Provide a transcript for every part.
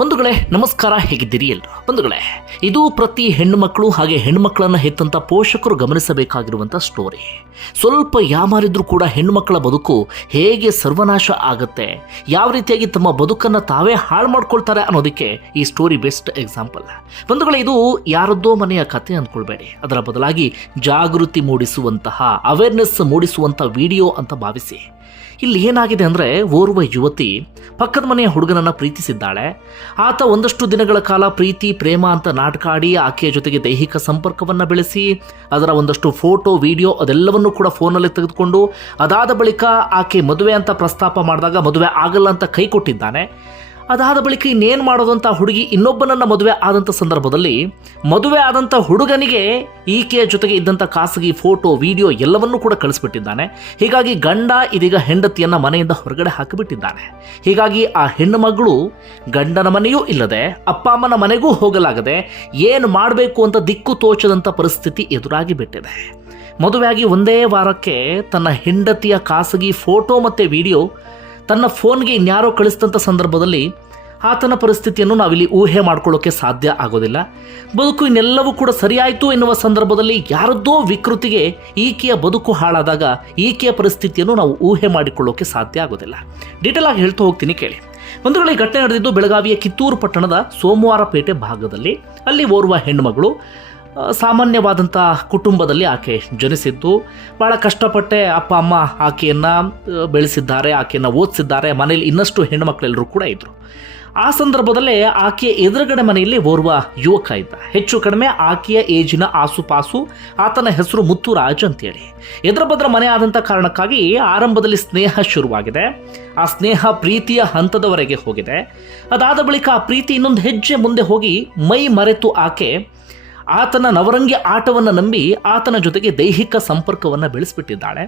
ಬಂಧುಗಳೇ, ನಮಸ್ಕಾರ, ಹೇಗಿದ್ದೀರಿ ಎಲ್ಲರೂ ಬಂಧುಗಳೇ, ಇದು ಪ್ರತಿ ಹೆಣ್ಣುಮಕ್ಕಳು ಹಾಗೆ ಹೆಣ್ಣುಮಕ್ಕಳನ್ನು ಹೆತ್ತಂಥ ಪೋಷಕರು ಗಮನಿಸಬೇಕಾಗಿರುವಂಥ ಸ್ಟೋರಿ ಸ್ವಲ್ಪ ಯಾಮಾರಿದ್ರೂ ಕೂಡ ಹೆಣ್ಣುಮಕ್ಕಳ ಬದುಕು ಹೇಗೆ ಸರ್ವನಾಶ ಆಗುತ್ತೆ, ಯಾವ ರೀತಿಯಾಗಿ ತಮ್ಮ ಬದುಕನ್ನು ತಾವೇ ಹಾಳು ಮಾಡ್ಕೊಳ್ತಾರೆ ಅನ್ನೋದಕ್ಕೆ ಈ ಸ್ಟೋರಿ ಬೆಸ್ಟ್ ಎಕ್ಸಾಂಪಲ್ ಬಂಧುಗಳೇ, ಇದು ಯಾರದ್ದೋ ಮನೆಯ ಕತೆ ಅಂದ್ಕೊಳ್ಬೇಡಿ. ಅದರ ಬದಲಾಗಿ ಜಾಗೃತಿ ಮೂಡಿಸುವಂತಹ ಅವೇರ್ನೆಸ್ ಮೂಡಿಸುವಂಥ ವಿಡಿಯೋ ಅಂತ ಭಾವಿಸಿ. ಇಲ್ಲಿ ಏನಾಗಿದೆ ಅಂದರೆ ಓರ್ವ ಯುವತಿ ಪಕ್ಕದ ಮನೆಯ ಹುಡುಗನನ್ನು ಪ್ರೀತಿಸಿದ್ದಾಳೆ. ಆತ ಒಂದಷ್ಟು ದಿನಗಳ ಕಾಲ ಪ್ರೀತಿ, ಪ್ರೇಮ ಅಂತ ನಾಟಕ ಆಡಿ ಆಕೆಯ ಜೊತೆಗೆ ದೈಹಿಕ ಸಂಪರ್ಕವನ್ನು ಬೆಳೆಸಿ, ಅದರ ಒಂದಷ್ಟು ಫೋಟೋ, ವಿಡಿಯೋ ಅದೆಲ್ಲವನ್ನೂ ಕೂಡ ಫೋನಲ್ಲಿ ತೆಗೆದುಕೊಂಡು ಅದಾದ ಬಳಿಕ ಆಕೆ ಮದುವೆ ಅಂತ ಪ್ರಸ್ತಾಪ ಮಾಡಿದಾಗ ಮದುವೆ ಆಗಲ್ಲ ಅಂತ ಕೈ ಕೊಟ್ಟಿದ್ದಾನೆ. ಅದಾದ ಬಳಿಕ ಇನ್ನೇನು ಮಾಡೋದು ಹುಡುಗಿ ಇನ್ನೊಬ್ಬನನ್ನ ಮದುವೆ ಆದಂಥ ಸಂದರ್ಭದಲ್ಲಿ ಮದುವೆ ಆದಂಥ ಹುಡುಗನಿಗೆ ಈಕೆಯ ಜೊತೆಗೆ ಇದ್ದಂಥ ಖಾಸಗಿ ಫೋಟೋ, ವಿಡಿಯೋ ಎಲ್ಲವನ್ನೂ ಕೂಡ ಕಳಿಸ್ಬಿಟ್ಟಿದ್ದಾನೆ. ಹೀಗಾಗಿ ಗಂಡ ಇದೀಗ ಹೆಂಡತಿಯನ್ನ ಮನೆಯಿಂದ ಹೊರಗಡೆ ಹಾಕಿಬಿಟ್ಟಿದ್ದಾನೆ. ಹೀಗಾಗಿ ಆ ಹೆಣ್ಣು ಮಗಳು ಗಂಡನ ಮನೆಯೂ ಇಲ್ಲದೆ ಅಪ್ಪ ಅಮ್ಮನ ಮನೆಗೂ ಹೋಗಲಾಗದೆ ಏನು ಮಾಡಬೇಕು ಅಂತ ದಿಕ್ಕು ತೋಚದಂಥ ಪರಿಸ್ಥಿತಿ ಎದುರಾಗಿ ಬಿಟ್ಟಿದೆ. ಮದುವೆಯಾಗಿ ಒಂದೇ ವಾರಕ್ಕೆ ತನ್ನ ಹೆಂಡತಿಯ ಖಾಸಗಿ ಫೋಟೋ ಮತ್ತು ವಿಡಿಯೋ ತನ್ನ ಫೋನ್ಗೆ ಇನ್ಯಾರೋ ಕಳಿಸಿದಂಥ ಸಂದರ್ಭದಲ್ಲಿ ಆತನ ಪರಿಸ್ಥಿತಿಯನ್ನು ನಾವಿಲ್ಲಿ ಊಹೆ ಮಾಡ್ಕೊಳ್ಳೋಕೆ ಸಾಧ್ಯ ಆಗೋದಿಲ್ಲ. ಬದುಕು ಇನ್ನೆಲ್ಲವೂ ಕೂಡ ಸರಿಯಾಯಿತು ಎನ್ನುವ ಸಂದರ್ಭದಲ್ಲಿ ಯಾರದ್ದೋ ವಿಕೃತಿಗೆ ಈಕೆಯ ಬದುಕು ಹಾಳಾದಾಗ ಈಕೆಯ ಪರಿಸ್ಥಿತಿಯನ್ನು ನಾವು ಊಹೆ ಮಾಡಿಕೊಳ್ಳೋಕೆ ಸಾಧ್ಯ ಆಗೋದಿಲ್ಲ. ಡೀಟೇಲ್ ಆಗಿ ಹೇಳ್ತಾ ಹೋಗ್ತೀನಿ ಕೇಳಿ. ಒಂದು ವೇಳೆ ಘಟನೆ ನಡೆದಿದ್ದು ಬೆಳಗಾವಿಯ ಕಿತ್ತೂರು ಪಟ್ಟಣದ ಸೋಮವಾರಪೇಟೆ ಭಾಗದಲ್ಲಿ. ಅಲ್ಲಿ ಓರ್ವ ಹೆಣ್ಣುಮಗಳು ಸಾಮಾನ್ಯವಾದಂಥ ಕುಟುಂಬದಲ್ಲಿ ಆಕೆ ಜನಿಸಿದ್ದು. ಭಾಳ ಕಷ್ಟಪಟ್ಟೆ ಅಪ್ಪ, ಅಮ್ಮ ಆಕೆಯನ್ನು ಬೆಳೆಸಿದ್ದಾರೆ, ಆಕೆಯನ್ನು ಓದಿಸಿದ್ದಾರೆ. ಮನೆಯಲ್ಲಿ ಇನ್ನಷ್ಟು ಹೆಣ್ಣುಮಕ್ಕಳೆಲ್ಲರೂ ಕೂಡ ಇದ್ದರು ಆ ಸಂದರ್ಭದಲ್ಲೇ ಆಕೆಯ ಎದುರುಗಡೆ ಮನೆಯಲ್ಲಿ ಓರ್ವ ಯುವಕ ಇದ್ದ. ಹೆಚ್ಚು ಕಡಿಮೆ ಆಕೆಯ ಏಜಿನ ಆಸುಪಾಸು, ಆತನ ಹೆಸರು ಮುತ್ತುರಾಜ್ ಅಂತೇಳಿ. ಎದುರ ಬದ್ರ ಮನೆ ಆದಂಥ ಕಾರಣಕ್ಕಾಗಿ ಆರಂಭದಲ್ಲಿ ಸ್ನೇಹ ಶುರುವಾಗಿದೆ. ಆ ಸ್ನೇಹ ಪ್ರೀತಿಯ ಹಂತದವರೆಗೆ ಹೋಗಿದೆ. ಅದಾದ ಬಳಿಕ ಆ ಪ್ರೀತಿ ಇನ್ನೊಂದು ಹೆಜ್ಜೆ ಮುಂದೆ ಹೋಗಿ ಮೈ ಮರೆತು ಆಕೆ ಆತನ ನವರಂಗಿ ಆಟವನ್ನು ನಂಬಿ ಆತನ ಜೊತೆಗೆ ದೈಹಿಕ ಸಂಪರ್ಕವನ್ನು ಬೆಳೆಸಿಬಿಟ್ಟಿದ್ದಾಳೆ.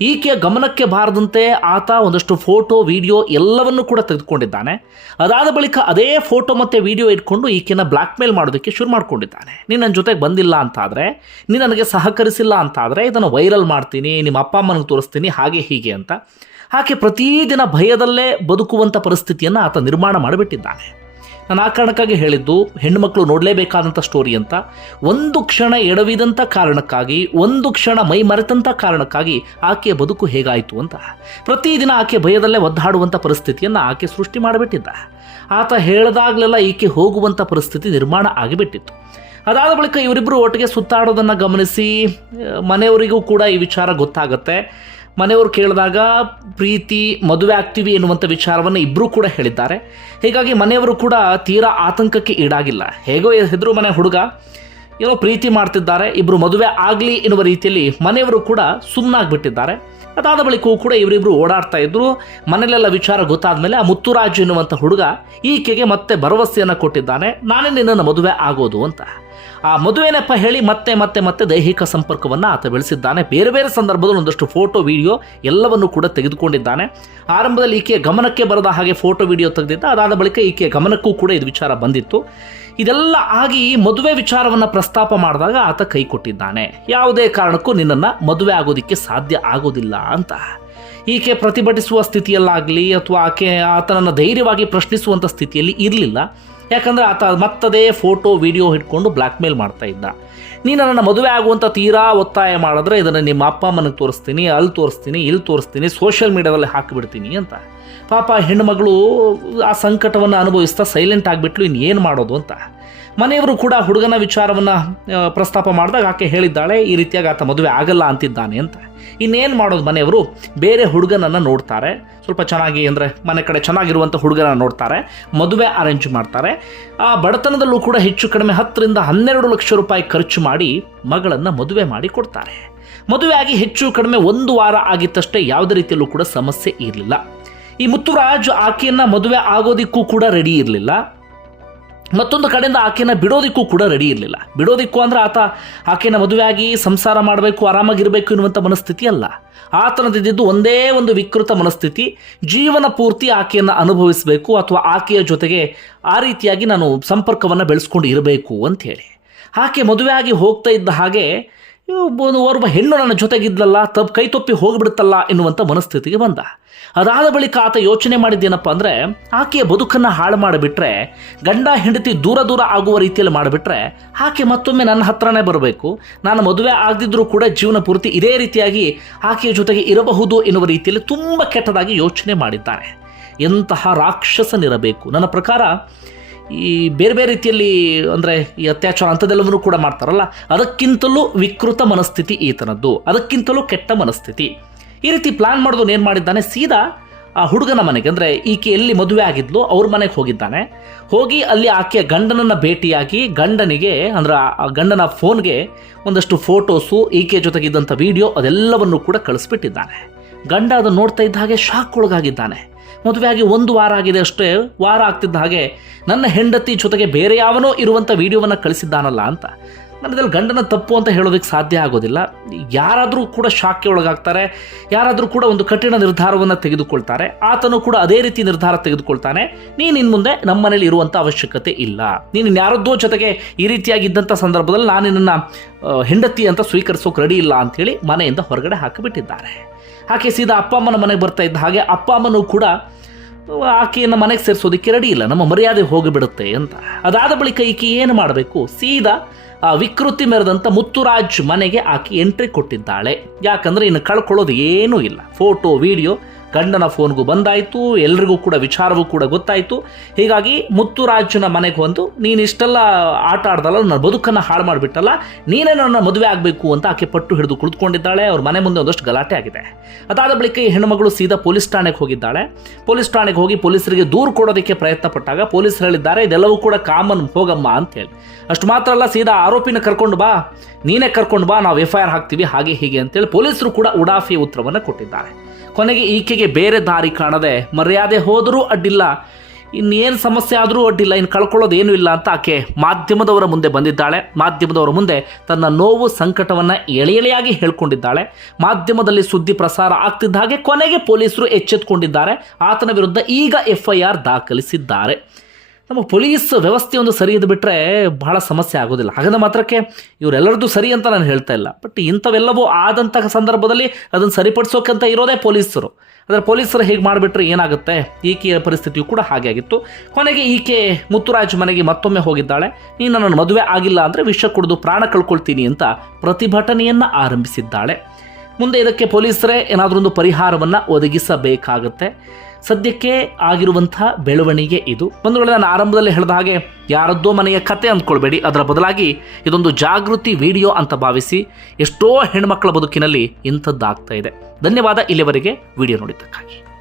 ಈಕೆಯ ಗಮನಕ್ಕೆ ಬಾರದಂತೆ ಆತ ಒಂದಷ್ಟು ಫೋಟೋ, ವಿಡಿಯೋ ಎಲ್ಲವನ್ನು ಕೂಡ ತೆಗೆದುಕೊಂಡಿದ್ದಾನೆ. ಅದಾದ ಬಳಿಕ ಅದೇ ಫೋಟೋ ಮತ್ತು ವಿಡಿಯೋ ಇಟ್ಕೊಂಡು ಈಕೆನ ಬ್ಲ್ಯಾಕ್ ಮೇಲ್ ಮಾಡೋದಕ್ಕೆ ಶುರು ಮಾಡಿಕೊಂಡಿದ್ದಾನೆ. ನೀನು ನನ್ನ ಜೊತೆಗೆ ಬಂದಿಲ್ಲ ಅಂತಾದರೆ, ನೀನು ನನಗೆ ಸಹಕರಿಸಿಲ್ಲ ಅಂತಾದರೆ ಇದನ್ನು ವೈರಲ್ ಮಾಡ್ತೀನಿ, ನಿಮ್ಮ ಅಪ್ಪ ಅಮ್ಮನಿಗೆ ತೋರಿಸ್ತೀನಿ, ಹಾಗೆ ಹೀಗೆ ಅಂತ. ಆಕೆ ಪ್ರತಿದಿನ ಭಯದಲ್ಲೇ ಬದುಕುವಂಥ ಪರಿಸ್ಥಿತಿಯನ್ನು ಆತ ನಿರ್ಮಾಣ ಮಾಡಿಬಿಟ್ಟಿದ್ದಾನೆ. ನಾನು ಆ ಕಾರಣಕ್ಕಾಗಿ ಹೇಳಿದ್ದು ಹೆಣ್ಣುಮಕ್ಕಳು ನೋಡಲೇಬೇಕಾದಂಥ ಸ್ಟೋರಿ ಅಂತ. ಒಂದು ಕ್ಷಣ ಎಡವಿದಂಥ ಕಾರಣಕ್ಕಾಗಿ, ಒಂದು ಕ್ಷಣ ಮೈ ಮರೆತಂಥ ಕಾರಣಕ್ಕಾಗಿ ಆಕೆಯ ಬದುಕು ಹೇಗಾಯಿತು ಅಂತ. ಪ್ರತಿದಿನ ಆಕೆ ಭಯದಲ್ಲೇ ಒದ್ದಾಡುವಂಥ ಪರಿಸ್ಥಿತಿಯನ್ನು ಆಕೆ ಸೃಷ್ಟಿ ಮಾಡಿಬಿಟ್ಟಿದ್ದ. ಆತ ಹೇಳಿದಾಗಲೆಲ್ಲ ಈಕೆ ಹೋಗುವಂಥ ಪರಿಸ್ಥಿತಿ ನಿರ್ಮಾಣ ಆಗಿಬಿಟ್ಟಿತ್ತು. ಅದಾದ ಬಳಿಕ ಇವರಿಬ್ಬರು ಒಟ್ಟಿಗೆ ಸುತ್ತಾಡೋದನ್ನು ಗಮನಿಸಿ, ಮನೆಯವರಿಗೂ ಕೂಡ ಈ ವಿಚಾರ ಗೊತ್ತಾಗುತ್ತೆ. ಮನೆಯವರು ಕೇಳಿದಾಗ ಪ್ರೀತಿ, ಮದುವೆ ಆಗ್ತೀವಿ ಎನ್ನುವಂಥ ವಿಚಾರವನ್ನು ಇಬ್ಬರೂ ಕೂಡ ಹೇಳಿದ್ದಾರೆ. ಹೀಗಾಗಿ ಮನೆಯವರು ಕೂಡ ತೀರಾ ಆತಂಕಕ್ಕೆ ಈಡಾಗಿಲ್ಲ. ಹೇಗೋ ಹೆದರು ಮನೆ ಹುಡುಗ, ಏನೋ ಪ್ರೀತಿ ಮಾಡ್ತಿದ್ದಾರೆ ಇಬ್ಬರು ಮದುವೆ ಆಗಲಿ ಎನ್ನುವ ರೀತಿಯಲ್ಲಿ ಮನೆಯವರು ಕೂಡ ಸುಮ್ಮನಾಗ್ಬಿಟ್ಟಿದ್ದಾರೆ ಅದಾದ ಬಳಿಕವೂ ಕೂಡ ಇವರಿಬ್ಬರು ಓಡಾಡ್ತಾ ಇದ್ರು. ಮನೆಯಲ್ಲೆಲ್ಲ ವಿಚಾರ ಗೊತ್ತಾದ ಮೇಲೆ ಆ ಮುತ್ತುರಾಜ್ ಎನ್ನುವಂಥ ಹುಡುಗ ಈಕೆಗೆ ಮತ್ತೆ ಭರವಸೆಯನ್ನು ಕೊಟ್ಟಿದ್ದಾನೆ. ನಾನೇ ನಿನ್ನನ್ನು ಮದುವೆ ಆಗೋದು ಅಂತ. ಆ ಮದುವೆನಪ್ಪ ನೆಪ ಹೇಳಿ ಮತ್ತೆ ಮತ್ತೆ ಮತ್ತೆ ದೈಹಿಕ ಸಂಪರ್ಕವನ್ನು ಆತ ಬೆಳೆಸಿದ್ದಾನೆ. ಬೇರೆ ಬೇರೆ ಸಂದರ್ಭದಲ್ಲಿ ಒಂದಷ್ಟು ಫೋಟೋ, ವಿಡಿಯೋ ಎಲ್ಲವನ್ನು ಕೂಡ ತೆಗೆದುಕೊಂಡಿದ್ದಾನೆ. ಆರಂಭದಲ್ಲಿ ಈಕೆಯ ಗಮನಕ್ಕೆ ಬರದ ಹಾಗೆ ಫೋಟೋ, ವಿಡಿಯೋ ತೆಗೆದಿದ್ದ. ಅದಾದ ಬಳಿಕ ಈಕೆಯ ಗಮನಕ್ಕೂ ಕೂಡ ಇದು ವಿಚಾರ ಬಂದಿತ್ತು. ಇದೆಲ್ಲ ಆಗಿ ಮದುವೆ ವಿಚಾರವನ್ನು ಪ್ರಸ್ತಾಪ ಮಾಡಿದಾಗ ಆತ ಕೈ ಕೊಟ್ಟಿದ್ದಾನೆ. ಯಾವುದೇ ಕಾರಣಕ್ಕೂ ನಿನ್ನನ್ನು ಮದುವೆ ಆಗೋದಿಕ್ಕೆ ಸಾಧ್ಯ ಆಗೋದಿಲ್ಲ ಅಂತ. ಈಕೆ ಪ್ರತಿಭಟಿಸುವ ಸ್ಥಿತಿಯಲ್ಲಾಗಲಿ ಅಥವಾ ಆಕೆ ಆತನನ್ನು ಧೈರ್ಯವಾಗಿ ಪ್ರಶ್ನಿಸುವಂಥ ಸ್ಥಿತಿಯಲ್ಲಿ ಇರಲಿಲ್ಲ. ಯಾಕಂದರೆ ಆತ ಮತ್ತದೇ ಫೋಟೋ, ವಿಡಿಯೋ ಹಿಡ್ಕೊಂಡು ಬ್ಲ್ಯಾಕ್ ಮೇಲ್ ಮಾಡ್ತಾ ಇದ್ದ. ನೀನು ನನ್ನ ಮದುವೆ ಆಗುವಂಥ ತೀರಾ ಒತ್ತಾಯ ಮಾಡಿದ್ರೆ ಇದನ್ನು ನಿಮ್ಮ ಅಪ್ಪ ಅಮ್ಮನಿಗೆ ತೋರಿಸ್ತೀನಿ, ಅಲ್ಲಿ ತೋರಿಸ್ತೀನಿ, ಇಲ್ಲಿ ತೋರಿಸ್ತೀನಿ ಸೋಷಿಯಲ್ ಮೀಡಿಯಾದಲ್ಲಿ ಹಾಕಿಬಿಡ್ತೀನಿ ಅಂತ. ಪಾಪ ಹೆಣ್ಣುಮಗಳು ಆ ಸಂಕಟವನ್ನು ಅನುಭವಿಸ್ತಾ ಸೈಲೆಂಟ್ ಆಗಿಬಿಟ್ಲು ಇನ್ನು ಏನು ಮಾಡೋದು ಅಂತ. ಮನೆಯವರು ಕೂಡ ಹುಡುಗನ ವಿಚಾರವನ್ನು ಪ್ರಸ್ತಾಪ ಮಾಡಿದಾಗ ಆಕೆ ಹೇಳಿದ್ದಾಳೆ, ಈ ರೀತಿಯಾಗಿ ಆತ ಮದುವೆ ಆಗಲ್ಲ ಅಂತಿದ್ದಾನೆ ಅಂತ. ಇನ್ನೇನು ಮಾಡೋದು ಮನೆಯವರು? ಬೇರೆ ಹುಡುಗನನ್ನು ನೋಡ್ತಾರೆ. ಸ್ವಲ್ಪ ಚೆನ್ನಾಗಿ ಅಂದರೆ ಮನೆ ಕಡೆ ಚೆನ್ನಾಗಿರುವಂಥ ಹುಡುಗನ ನೋಡ್ತಾರೆ. ಮದುವೆ ಅರೇಂಜ್ ಮಾಡ್ತಾರೆ. ಆ ಬಡತನದಲ್ಲೂ ಕೂಡ ಹೆಚ್ಚು ಕಡಿಮೆ ಹತ್ತರಿಂದ ಹನ್ನೆರಡು ಲಕ್ಷ ರೂಪಾಯಿ ಖರ್ಚು ಮಾಡಿ ಮಗಳನ್ನು ಮದುವೆ ಮಾಡಿ ಕೊಡ್ತಾರೆ. ಮದುವೆ ಆಗಿ ಹೆಚ್ಚು ಕಡಿಮೆ ಒಂದು ವಾರ ಆಗಿತ್ತಷ್ಟೇ ಯಾವುದೇ ರೀತಿಯಲ್ಲೂ ಕೂಡ ಸಮಸ್ಯೆ ಇರಲಿಲ್ಲ. ಈ ಮುತ್ತುರಾಜ್ ಆಕೆಯನ್ನು ಮದುವೆ ಆಗೋದಿಕ್ಕೂ ಕೂಡ ರೆಡಿ ಇರಲಿಲ್ಲ. ಮತ್ತೊಂದು ಕಡೆಯಿಂದ ಆಕೆನ ಬಿಡೋದಕ್ಕೂ ಕೂಡ ರೆಡಿ ಇರಲಿಲ್ಲ. ಬಿಡೋದಿಕ್ಕೂ ಅಂದ್ರೆ ಆತ ಆಕೆನ ಮದುವೆಯಾಗಿ ಸಂಸಾರ ಮಾಡಬೇಕು, ಆರಾಮಾಗಿರಬೇಕು ಎನ್ನುವಂಥ ಮನಸ್ಥಿತಿ ಅಲ್ಲ. ಆತನದಿದ್ದು ಒಂದೇ ಒಂದು ವಿಕೃತ ಮನಸ್ಥಿತಿ, ಜೀವನ ಪೂರ್ತಿ ಆಕೆಯನ್ನು ಅನುಭವಿಸಬೇಕು ಅಥವಾ ಆಕೆಯ ಜೊತೆಗೆ ಆ ರೀತಿಯಾಗಿ ನಾನು ಸಂಪರ್ಕವನ್ನು ಬೆಳೆಸ್ಕೊಂಡು ಇರಬೇಕು ಅಂತ ಹೇಳಿ ಆಕೆ ಮದುವೆಯಾಗಿ ಹೋಗ್ತಾ ಇದ್ದ ಹಾಗೆ ಓರ್ವ ಹೆಣ್ಣು ನನ್ನ ಜೊತೆಗಿದ್ಲಲ್ಲ ತಪ್ಪು ಕೈ ತಪ್ಪಿ ಹೋಗಿಬಿಡುತ್ತಲ್ಲ ಎನ್ನುವಂಥ ಮನಸ್ಥಿತಿಗೆ ಬಂದ. ಅದಾದ ಬಳಿಕ ಆತ ಯೋಚನೆ ಮಾಡಿದ್ದೇನಪ್ಪ ಅಂದರೆ, ಆಕೆಯ ಬದುಕನ್ನು ಹಾಳು ಮಾಡಿಬಿಟ್ರೆ, ಗಂಡ ಹೆಂಡತಿ ದೂರ ದೂರ ಆಗುವ ರೀತಿಯಲ್ಲಿ ಮಾಡಿಬಿಟ್ರೆ, ಆಕೆ ಮತ್ತೊಮ್ಮೆ ನನ್ನ ಹತ್ರನೇ ಬರಬೇಕು. ನಾನು ಮದುವೆ ಆಗದಿದ್ದರೂ ಕೂಡ ಜೀವನ ಪೂರ್ತಿ ಇದೇ ರೀತಿಯಾಗಿ ಆಕೆಯ ಜೊತೆಗೆ ಇರಬಹುದು ಎನ್ನುವ ರೀತಿಯಲ್ಲಿ ತುಂಬ ಕೆಟ್ಟದಾಗಿ ಯೋಚನೆ ಮಾಡಿದ್ದಾನೆ. ಎಂತಹ ರಾಕ್ಷಸನಿರಬೇಕು. ನನ್ನ ಪ್ರಕಾರ ಈ ಬೇರೆ ಬೇರೆ ರೀತಿಯಲ್ಲಿ ಅಂದರೆ ಈ ಅತ್ಯಾಚಾರ ಅಂಥದ್ದೆಲ್ಲವನ್ನೂ ಕೂಡ ಮಾಡ್ತಾರಲ್ಲ, ಅದಕ್ಕಿಂತಲೂ ವಿಕೃತ ಮನಸ್ಥಿತಿ ಈತನದ್ದು, ಅದಕ್ಕಿಂತಲೂ ಕೆಟ್ಟ ಮನಸ್ಥಿತಿ. ಈ ರೀತಿ ಪ್ಲಾನ್ ಮಾಡೋದು ಏನು ಮಾಡಿದ್ದಾನೆ? ಸೀದಾ ಆ ಹುಡುಗನ ಮನೆಗೆ, ಅಂದರೆ ಈಕೆ ಎಲ್ಲಿ ಮದುವೆ ಆಗಿದ್ಲು, ಅವ್ರ ಮನೆಗೆ ಹೋಗಿದ್ದಾನೆ. ಹೋಗಿ ಅಲ್ಲಿ ಆಕೆಯ ಗಂಡನನ್ನು ಭೇಟಿಯಾಗಿ ಗಂಡನಿಗೆ, ಅಂದ್ರೆ ಆ ಗಂಡನ ಫೋನ್ಗೆ ಒಂದಷ್ಟು ಫೋಟೋಸು ಈಕೆ ಜೊತೆಗಿದ್ದಂಥ ವಿಡಿಯೋ ಅದೆಲ್ಲವನ್ನು ಕೂಡ ಕಳಿಸ್ಬಿಟ್ಟಿದ್ದಾನೆ. ಗಂಡ ಅದನ್ನು ನೋಡ್ತಾ ಇದ್ದ ಹಾಗೆ ಶಾಕ್ ಒಳಗಾಗಿದ್ದಾನೆ. ಮದುವೆ ಆಗಿ ಒಂದು ವಾರ ಆಗಿದೆ ಅಷ್ಟೇ, ವಾರ ಆಗ್ತಿದ್ದ ಹಾಗೆ ನನ್ನ ಹೆಂಡತಿ ಜೊತೆಗೆ ಬೇರೆ ಯಾವನೋ ಇರುವಂಥ ವೀಡಿಯೋವನ್ನು ಕಳಿಸಿದ್ದಾನಲ್ಲ ಅಂತ. ನನ್ನದಲ್ಲಿ ಗಂಡನ ತಪ್ಪು ಅಂತ ಹೇಳೋದಕ್ಕೆ ಸಾಧ್ಯ ಆಗೋದಿಲ್ಲ. ಯಾರಾದರೂ ಕೂಡ ಶಾಕ್ಗೆ ಒಳಗಾಗ್ತಾರೆ, ಯಾರಾದರೂ ಕೂಡ ಒಂದು ಕಠಿಣ ನಿರ್ಧಾರವನ್ನು ತೆಗೆದುಕೊಳ್ತಾರೆ, ಆತನು ಕೂಡ ಅದೇ ರೀತಿ ನಿರ್ಧಾರ ತೆಗೆದುಕೊಳ್ತಾನೆ. ನೀನು ಇನ್ನು ಮುಂದೆ ನಮ್ಮ ಮನೇಲಿ ಇರುವಂಥ ಅವಶ್ಯಕತೆ ಇಲ್ಲ. ನೀನು ಯಾರದ್ದೋ ಜೊತೆಗೆ ಈ ರೀತಿಯಾಗಿದ್ದಂಥ ಸಂದರ್ಭದಲ್ಲಿ ನಾನು ನಿನ್ನನ್ನು ಹೆಂಡತಿ ಅಂತ ಸ್ವೀಕರಿಸೋಕೆ ರೆಡಿ ಇಲ್ಲ ಅಂಥೇಳಿ ಮನೆಯಿಂದ ಹೊರಗಡೆ ಹಾಕಿಬಿಟ್ಟಿದ್ದಾರೆ ಆಕೆ ಸೀದಾ ಅಪ್ಪ ಅಮ್ಮನ ಮನೆಗೆ ಬರ್ತಾ ಇದ್ದ ಹಾಗೆ ಅಪ್ಪ ಅಮ್ಮನೂ ಕೂಡ ಆಕೆಯನ್ನು ಮನೆಗೆ ಸೇರಿಸೋದಕ್ಕೆ ರೆಡಿ ಇಲ್ಲ, ನಮ್ಮ ಮರ್ಯಾದೆ ಹೋಗಿಬಿಡುತ್ತೆ ಅಂತ. ಅದಾದ ಬಳಿಕ ಈಕೆ ಏನು ಮಾಡಬೇಕು? ಸೀದಾ ಆ ವಿಕೃತಿ ಮೆರೆದಂಥ ಮುತ್ತುರಾಜ್ ಮನೆಗೆ ಆಕೆ ಎಂಟ್ರಿ ಕೊಟ್ಟಿದ್ದಾಳೆ. ಯಾಕಂದರೆ ಇನ್ನು ಕಳ್ಕೊಳ್ಳೋದು ಏನೂ ಇಲ್ಲ. ಫೋಟೋ ವಿಡಿಯೋ ಗಂಡನ ಫೋನ್ಗೂ ಬಂದಾಯಿತು, ಎಲ್ರಿಗೂ ಕೂಡ ವಿಚಾರವೂ ಕೂಡ ಗೊತ್ತಾಯಿತು. ಹೀಗಾಗಿ ಮುತ್ತುರಾಜನ ಮನೆಗೆ ಬಂದು, ನೀನು ಇಷ್ಟೆಲ್ಲ ಆಟ ಆಡ್ದಲ್ಲ, ನನ್ನ ಬದುಕನ್ನು ಹಾಳು ಮಾಡಿಬಿಟ್ಟಲ್ಲ, ನೀನೇ ನನ್ನ ಮದುವೆ ಆಗಬೇಕು ಅಂತ ಆಕೆ ಪಟ್ಟು ಹಿಡಿದು ಕುಳಿತುಕೊಂಡಿದ್ದಾಳೆ. ಅವ್ರ ಮನೆ ಮುಂದೆ ಒಂದಷ್ಟು ಗಲಾಟೆ ಆಗಿದೆ. ಅದಾದ ಬಳಿಕ ಈ ಹೆಣ್ಣುಮಗಳು ಸೀದಾ ಪೊಲೀಸ್ ಠಾಣೆಗೆ ಹೋಗಿದ್ದಾಳೆ. ಪೊಲೀಸ್ ಠಾಣೆಗೆ ಹೋಗಿ ಪೊಲೀಸರಿಗೆ ದೂರು ಕೊಡೋದಕ್ಕೆ ಪ್ರಯತ್ನ ಪಟ್ಟಾಗ ಪೊಲೀಸರು ಹೇಳಿದ್ದಾರೆ, ಇದೆಲ್ಲವೂ ಕೂಡ ಕಾಮನ್ ಹೋಗಮ್ಮ ಅಂತ ಹೇಳಿ. ಅಷ್ಟು ಮಾತ್ರ ಅಲ್ಲ, ಸೀದಾ ಆರೋಪಿನ ಕರ್ಕೊಂಡು ಬಾ, ನೀನೇ ಕರ್ಕೊಂಡು ಬಾ, ನಾವು ಎಫ್ ಐ ಆರ್ ಹಾಕ್ತೀವಿ, ಹಾಗೆ ಹೀಗೆ ಅಂತೇಳಿ ಪೊಲೀಸರು ಕೂಡ ಉಡಾಫಿ ಉತ್ತರವನ್ನು ಕೊಟ್ಟಿದ್ದಾರೆ. ಕೊನೆಗೆ ಈಕೆಗೆ ಬೇರೆ ದಾರಿ ಕಾಣದೆ ಮರ್ಯಾದೆ ಹೋದರೂ ಅಡ್ಡಿಲ್ಲ, ಇನ್ನೇನು ಸಮಸ್ಯೆ ಆದರೂ ಅಡ್ಡಿಲ್ಲ ಇನ್ನು ಕಳ್ಕೊಳ್ಳೋದು ಏನೂ ಇಲ್ಲ ಅಂತ ಆಕೆ ಮಾಧ್ಯಮದವರ ಮುಂದೆ ಬಂದಿದ್ದಾಳೆ. ಮಾಧ್ಯಮದವರ ಮುಂದೆ ತನ್ನ ನೋವು ಸಂಕಟವನ್ನು ಎಳೆ ಎಳೆಯಾಗಿ ಹೇಳ್ಕೊಂಡಿದ್ದಾಳೆ. ಮಾಧ್ಯಮದಲ್ಲಿ ಸುದ್ದಿ ಪ್ರಸಾರ ಆಗ್ತಿದ್ದ ಹಾಗೆ ಕೊನೆಗೆ ಪೊಲೀಸರು ಎಚ್ಚೆತ್ತುಕೊಂಡಿದ್ದಾರೆ ಆತನ ವಿರುದ್ಧ ಈಗ ಎಫ್ ಐ ಆರ್ ದಾಖಲಿಸಿದ್ದಾರೆ. ನಮ್ಮ ಪೊಲೀಸ್ ವ್ಯವಸ್ಥೆ ಒಂದು ಸರಿ ಇದು ಬಿಟ್ಟರೆ ಬಹಳ ಸಮಸ್ಯೆ ಆಗೋದಿಲ್ಲ. ಹಾಗಂದ ಮಾತ್ರಕ್ಕೆ ಇವರೆಲ್ಲರದ್ದು ಸರಿ ಅಂತ ನಾನು ಹೇಳ್ತಾ ಇಲ್ಲ. ಬಟ್ ಇಂಥವೆಲ್ಲವೂ ಆದಂತಹ ಸಂದರ್ಭದಲ್ಲಿ ಅದನ್ನು ಸರಿಪಡಿಸೋಕ್ಕಂತ ಇರೋದೇ ಪೊಲೀಸರು. ಅದರ ಪೊಲೀಸರು ಹೇಗೆ ಮಾಡಿಬಿಟ್ರೆ ಏನಾಗುತ್ತೆ? ಈಕೆಯ ಪರಿಸ್ಥಿತಿಯು ಕೂಡ ಹಾಗೆ ಆಗಿತ್ತು. ಕೊನೆಗೆ ಈಕೆ ಮುತ್ತುರಾಜ್ ಮನೆಗೆ ಮತ್ತೊಮ್ಮೆ ಹೋಗಿದ್ದಾಳೆ. ನೀನು ನನ್ನ ಮದುವೆ ಆಗಿಲ್ಲ ಅಂದರೆ ವಿಷ ಕುಡಿದು ಪ್ರಾಣ ಕಳ್ಕೊಳ್ತೀನಿ ಅಂತ ಪ್ರತಿಭಟನೆಯನ್ನು ಆರಂಭಿಸಿದ್ದಾಳೆ. ಮುಂದೆ ಇದಕ್ಕೆ ಪೊಲೀಸರೇ ಏನಾದರೂ ಒಂದು ಪರಿಹಾರವನ್ನು ಒದಗಿಸಬೇಕಾಗುತ್ತೆ. ಸದ್ಯಕ್ಕೆ ಆಗಿರುವಂಥ ಬೆಳವಣಿಗೆ ಇದು. ಒಂದು ವೇಳೆ ನಾನು ಆರಂಭದಲ್ಲಿ ಹೇಳಿದ ಹಾಗೆ ಯಾರದ್ದೋ ಮನೆಯ ಕತೆ ಅಂದ್ಕೊಳ್ಬೇಡಿ. ಅದರ ಬದಲಾಗಿ ಇದೊಂದು ಜಾಗೃತಿ ವಿಡಿಯೋ ಅಂತ ಭಾವಿಸಿ ಎಷ್ಟೋ ಹೆಣ್ಮಕ್ಳ ಬದುಕಿನಲ್ಲಿ ಇಂಥದ್ದಾಗ್ತಾ ಇದೆ. ಧನ್ಯವಾದ, ಇಲ್ಲಿವರೆಗೆ ವಿಡಿಯೋ ನೋಡಿದ್ದಕ್ಕಾಗಿ.